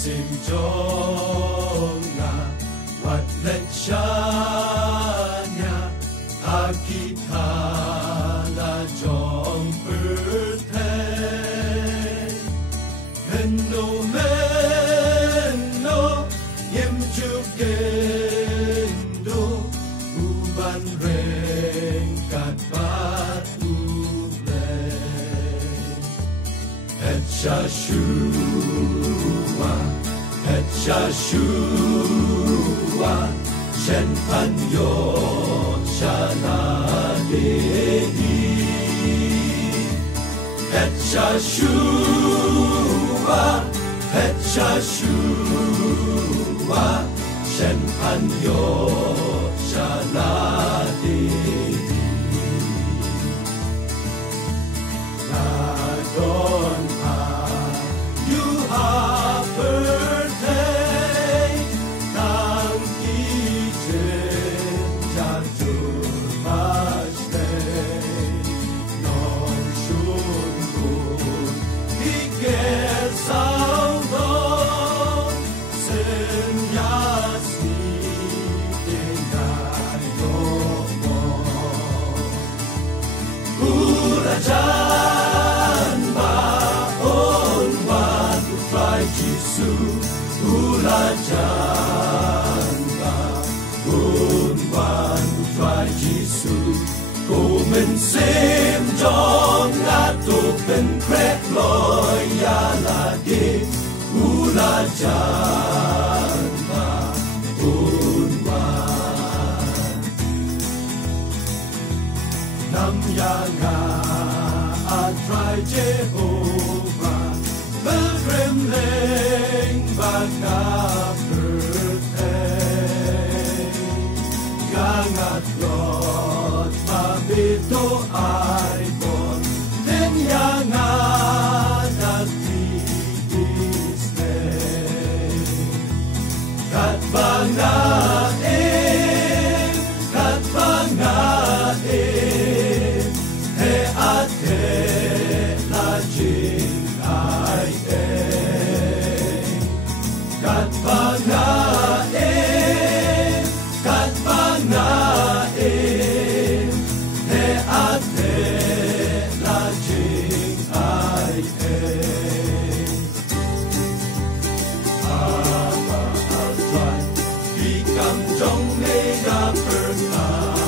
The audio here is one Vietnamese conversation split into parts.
simjonga watlechanya akitala jong pertei menno yemjukendo uban rengkat batu Shua, Shen Pan Yo Shana Dehi, Shua, Shen Pan Yo Shana Dehi, Ladon you have birthday, Tangi Jen Jatur Bashday, Nong Shun Kun, Iker Saudon, Sen Yasni, Denai Yomo, Urajan Baon Wan Ufai Jisu, Urajan Baon Wan Ufai Jisu, Komen Sim Jong Atuk Ben Krek Loy Yalage, Urajan Baon Wan Nam Yanga Atrai Jehovah, Begremling Banga Pertei, Gangat Lord Mabito Aibon, Den Yanga Dati Disney, Kat Banga He Ate La Jing Ai Kat Banga He Ate La Jing Ai Aba Altai Bikam Jong Mega Pertan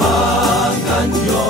Bangan yo